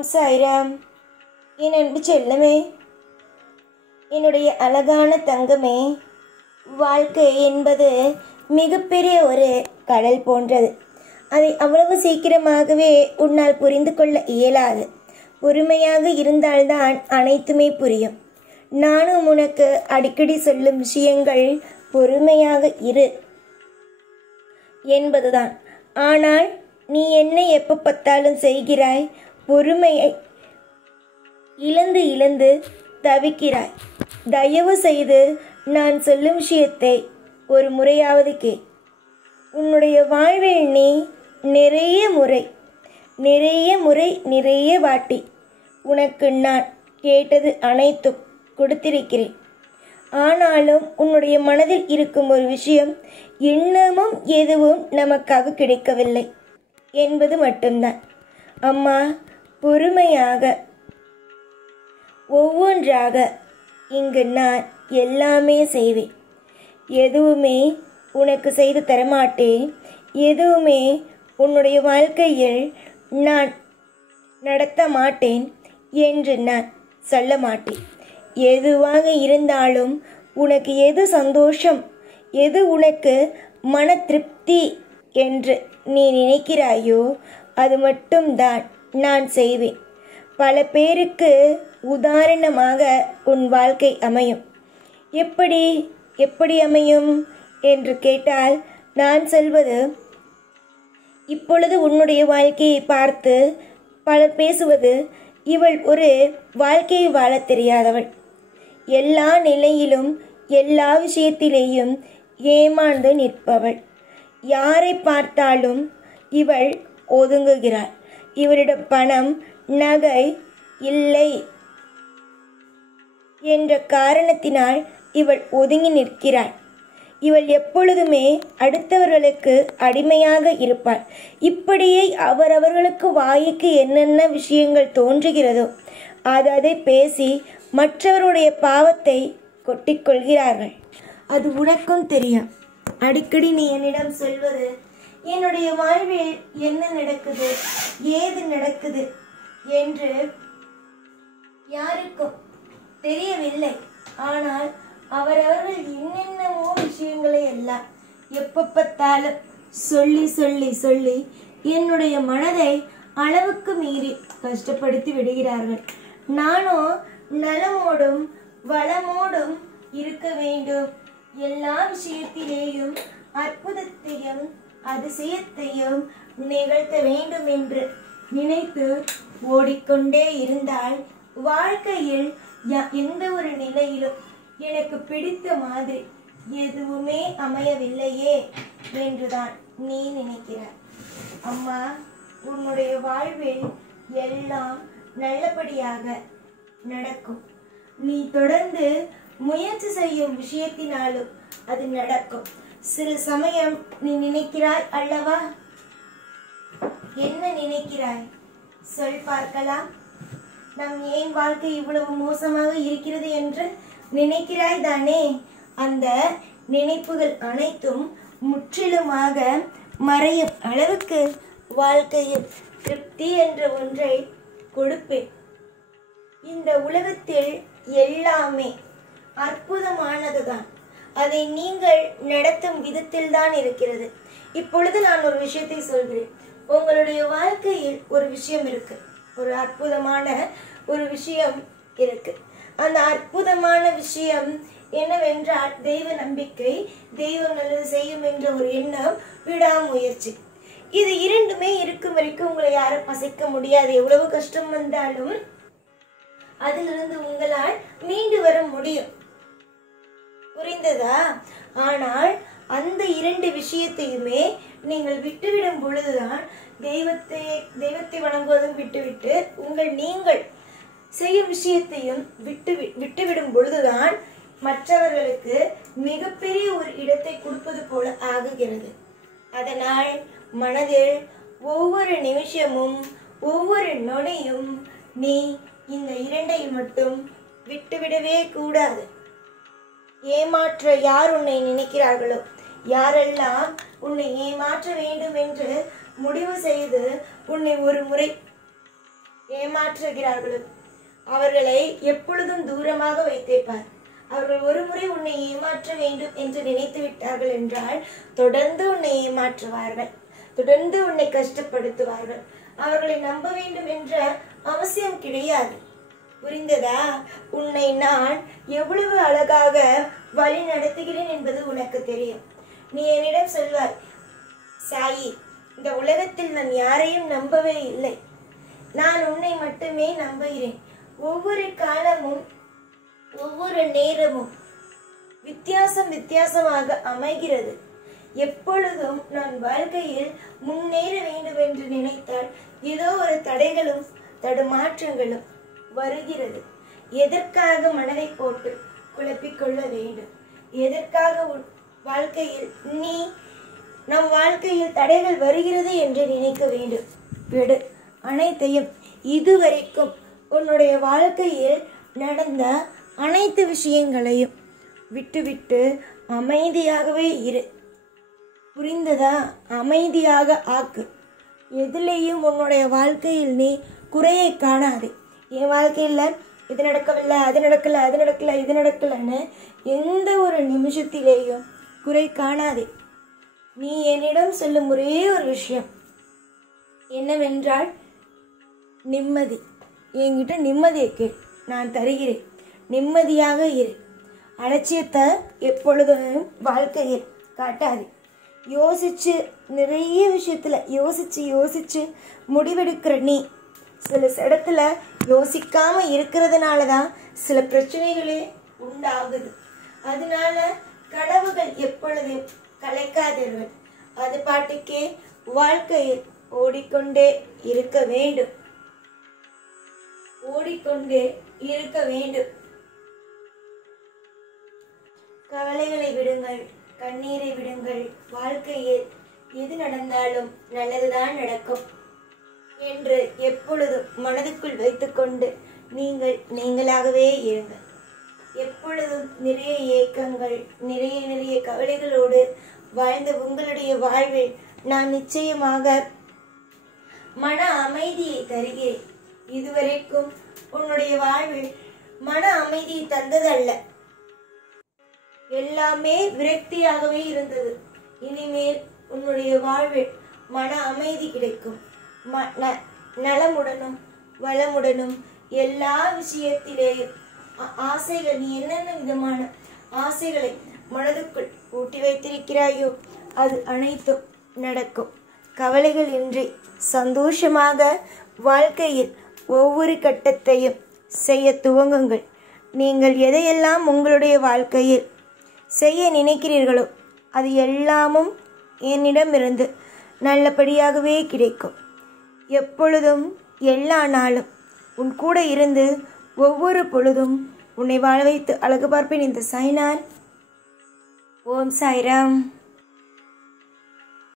ஓம் சாய்ராம். என் அன்பு செல்லமே, என்னுடைய அழகான தங்கமே, வாழ்க்கை என்பது மிகப்பெரிய ஒரு கடல் போன்றது. அதை அவ்வளவு சீக்கிரமாகவே உன்னால் புரிந்து கொள்ள இயலாது. பொறுமையாக இருந்தால்தான் அனைத்துமே புரியும். நானும் உனக்கு அடிக்கடி சொல்லும் விஷயங்கள் பொறுமையாக இரு என்பதுதான். ஆனால் நீ என்ன எப்போ பார்த்தாலும் செய்கிறாய்? பொறுமையை இழந்து இழந்து தவிக்கிறாய். தயவு செய்து நான் சொல்லும் விஷயத்தை ஒரு முறையாவது உன்னுடைய வாழ்வில் நீ நிறைய முறை நிறைய வாட்டி உனக்கு நான் கேட்டது அனைத்தும் கொடுத்திருக்கிறேன். ஆனாலும் உன்னுடைய மனதில் இருக்கும் ஒரு விஷயம், இன்னமும் எதுவும் நமக்காக கிடைக்கவில்லை என்பது மட்டும்தான். அம்மா, பொறுமையாக ஒவ்வொன்றாக இங்கு நான் எல்லாமே செய்வேன். எதுவுமே உனக்கு செய்து தரமாட்டேன். எதுவுமே உன்னுடைய வாழ்க்கையில் நான் நடத்த மாட்டேன் என்று நான் சொல்ல மாட்டேன். எதுவாக இருந்தாலும் உனக்கு எது சந்தோஷம், எது உனக்கு மன திருப்தி என்று நீ நினைக்கிறாயோ அது மட்டும்தான் நான் செய்வேன். பல பேருக்கு உதாரணமாக உன் வாழ்க்கை அமையும். எப்படி அமையும் என்று கேட்டால், நான் சொல்வது, இப்பொழுது உன்னுடைய வாழ்க்கையை பார்த்து பலர் பேசுவது, இவள் ஒரு வாழ்க்கையை வாழ தெரியாதவள், எல்லா நிலையிலும் எல்லா விஷயத்திலேயும் ஏமாந்து நிற்பவள், யாரை பார்த்தாலும் இவள் ஒதுங்குகிறாள், இவளிடம் பணம் நகை இல்லை என்ற காரணத்தினால் இவள் ஒதுங்கி நிற்கிறாள், இவள் எப்பொழுதுமே அடுத்தவர்களுக்கு அடிமையாக இருப்பாள். இப்படியே அவரவர்களுக்கு வாய்க்கு என்னென்ன விஷயங்கள் தோன்றுகிறதோ அதை பேசி மற்றவருடைய பாவத்தை கொட்டிக்கொள்கிறார்கள். அது உனக்கும் தெரியும். அடிக்கடி நீ என்னிடம் சொல்வது, என்னுடைய வாழ்வில் என்ன நடக்குது, ஏது நடக்குது என்று யாருக்கும் தெரியவில்லை. ஆனால் அவரவர்கள் என்னென்னமோ விஷயங்களை எல்லாம் எப்ப பார்த்தாலும் சொல்லி சொல்லி சொல்லி என்னுடைய மனதை அளவுக்கு மீறி கஷ்டப்படுத்தி விடுகிறார்கள். நானோ நலமோடும் வளமோடும் இருக்க வேண்டும், எல்லா விஷயத்திலேயும் அற்புதத்தையும் அதிசயத்தையும் நிகழ்த்த வேண்டும் என்று நினைத்து ஓடிக்கொண்டே இருந்தால் வாழ்க்கையில் எந்த ஒரு நிலையிலும் எனக்கு பிடித்த மாதிரி எதுவுமே அமையவில்லையே என்றுதான் நீ நினைக்கிறாய். அம்மா, உன்னுடைய வாழ்வில் எல்லாம் நல்லபடியாக நடக்கும். நீ தொடர்ந்து முயற்சி செய்யும் விஷயத்தினாலும் அது நடக்கும். சில சமயம் நீ நினைக்கிறாய் அல்லவா? என்ன நினைக்கிறாய்? சொல் பார்க்கலாம். நம் ஏன் வாழ்க்கை இவ்வளவு மோசமாக இருக்கிறது என்று நினைக்கிறாய் தானே? அந்த நினைப்புகள் அனைத்தும் முற்றிலுமாக மறையும் அளவுக்கு வாழ்க்கையில் திருப்தி என்ற ஒன்றை கொடுப்பேன். இந்த உலகத்தில் எல்லாமே அற்புதமானதுதான். அதை நீங்கள் நடத்தும் விதத்தில் தான் இருக்கிறது. இப்பொழுது நான் ஒரு விஷயத்தை சொல்கிறேன். உங்களுடைய வாழ்க்கையில் ஒரு விஷயம் இருக்கு, ஒரு அற்புதமான ஒரு விஷயம் இருக்கு. அந்த அற்புதமான விஷயம் என்னவென்றால் தெய்வ நம்பிக்கை, தெய்வம் நல்லது செய்யும் என்ற ஒரு எண்ணம், விடாமுயற்சி. இது இரண்டுமே இருக்கும் வரைக்கும் உங்களை யாரும் அசைக்க முடியாது. எவ்வளவு கஷ்டம் வந்தாலும் அதிலிருந்து உங்களால் மீண்டு வர முடியும். புரிந்ததா? ஆனால் அந்த இரண்டு விஷயத்தையுமே நீங்கள் விட்டுவிடும் பொழுதுதான், தெய்வத்தை வணங்குவதும் விட்டுவிட்டு நீங்கள் செய்யும் விஷயத்தையும் விட்டுவிடும் பொழுதுதான் மற்றவர்களுக்கு மிகப்பெரிய ஒரு இடத்தை கொடுப்பது போல ஆகுகிறது. அதனால் மனதில் ஒவ்வொரு நிமிஷமும் ஒவ்வொரு நொடியும் நீ இந்த இரண்டை மட்டும் விட்டுவிடவே கூடாது. ஏமாற்ற யார் உன்னை நினைக்கிறார்களோ, யாரெல்லாம் உன்னை ஏமாற்ற வேண்டும் என்று முடிவு செய்து உன்னை ஒரு முறை ஏமாற்றுகிறார்களோ அவர்களை எப்பொழுதும் தூரமாக வைத்திருப்பார். அவர்கள் ஒரு முறை உன்னை ஏமாற்ற வேண்டும் என்று நினைத்து விட்டார்கள் என்றால் தொடர்ந்து உன்னை ஏமாற்றுவார்கள், தொடர்ந்து உன்னை கஷ்டப்படுத்துவார்கள். அவர்களை நம்ப வேண்டும் என்ற அவசியம் கிடையாது. புரிந்ததா? உன்னை நான் எவ்வளவு அழகாக வழி நடத்துகிறேன் என்பது உனக்கு தெரியும். நீ என்னிடம் சொல்வாய், சாயி, இந்த உலகத்தில் நான் யாரையும் நம்பவே இல்லை, நான் உன்னை மட்டுமே நம்புகிறேன். ஒவ்வொரு காலமும் ஒவ்வொரு நேரமும் வித்தியாசமாக அமைகிறது. எப்பொழுதும் நான் வாழ்க்கையில் முன்னேற வேண்டும் என்று நினைத்தால் ஏதோ ஒரு தடைகளும் தடுமாற்றங்களும் வருகிறது. எதற்காக மனதை போட்டு குழப்பிக்கொள்ள வேண்டும்? எதற்காக வாழ்க்கையில் நம் வாழ்க்கையில் தடைகள் வருகிறது என்று நினைக்க வேண்டும்? விடு அனைத்தையும். இதுவரைக்கும் உன்னுடைய வாழ்க்கையில் நடந்த அனைத்து விஷயங்களையும் விட்டுவிட்டு அமைதியாகவே இரு. புரிந்ததா? அமைதியாக ஆக்கு. எதிலேயும் உன்னுடைய வாழ்க்கையில் நீ குறையை காணாதே. என் வாழ்க்கையில் இது நடக்கவில்லை, அது நடக்கல, அது நடக்கல, இது நடக்கலன்னு எந்த ஒரு நிமிஷத்திலேயும் குறை காணாதே. நீ என்னிடம் சொல்லும் ஒரே ஒரு விஷயம் என்னவென்றால் நிம்மதி. என்கிட்ட நிம்மதியை கேள், நான் தருகிறேன். நிம்மதியாக இரு. அலட்சியத்தை எப்பொழுதும் வாழ்க்கையில் காட்டாது. யோசிச்சு நிறைய விஷயத்துல யோசிச்சு முடிவெடுக்கிற நீ சில இடத்துல யோசிக்காம இருக்கிறதுனால தான் சில பிரச்சனைகளே உண்டாகுது. அதனால கனவுகள் எப்பொழுதும் கலைக்காதீர்கள். அது பாட்டுக்கே வாழ்க்கையில் ஓடிக்கொண்டே இருக்க வேண்டும், ஓடிக்கொண்டே இருக்க வேண்டும். கவலைகளை விடுங்கள், கண்ணீரை விடுங்கள். வாழ்க்கையில் எது நடந்தாலும் நல்லதுதான் நடக்கும் என்று எப்பொழுதும் மனதுக்குள் வைத்துக்கொண்டு நீங்கள் நீங்களாகவே இருங்கள். எப்பொழுதும் நிறைய ஏக்கங்கள், நிறைய கவலைகளோடு வாழ்ந்த உங்களுடைய வாழ்வில் நான் நிச்சயமாக மன அமைதியை தருகிறேன். இதுவரைக்கும் உன்னுடைய வாழ்வில் மன அமைதியை தந்ததல்ல, எல்லாமே விரக்தியாகவே இருந்தது. இனிமேல் உன்னுடைய வாழ்வில் மன அமைதி கிடைக்கும். நலமுடனும் வளமுடனும் எல்லா விஷயத்திலேயும் ஆசைகள், நீ என்னென்ன விதமான ஆசைகளை மனதுக்குள் ஊட்டி வைத்திருக்கிறாயோ அது அனைத்தும் நடக்கும். கவலைகள் இன்றி சந்தோஷமாக வாழ்க்கையில் ஒவ்வொரு கட்டத்தையும் செய்ய துவங்குங்கள். நீங்கள் எதையெல்லாம் உங்களுடைய வாழ்க்கையில் செய்ய நினைக்கிறீர்களோ அது எல்லாமும் என்னிடமிருந்து நல்லபடியாகவே கிடைக்கும். எப்பொழுதும் எல்லா நாளும் உன் கூட இருந்து ஒவ்வொரு பொழுதும் உன்னை வாழ வைத்து அழகு பார்ப்பேன். இந்த சாய்நாள். ஓம் சாய்ராம்.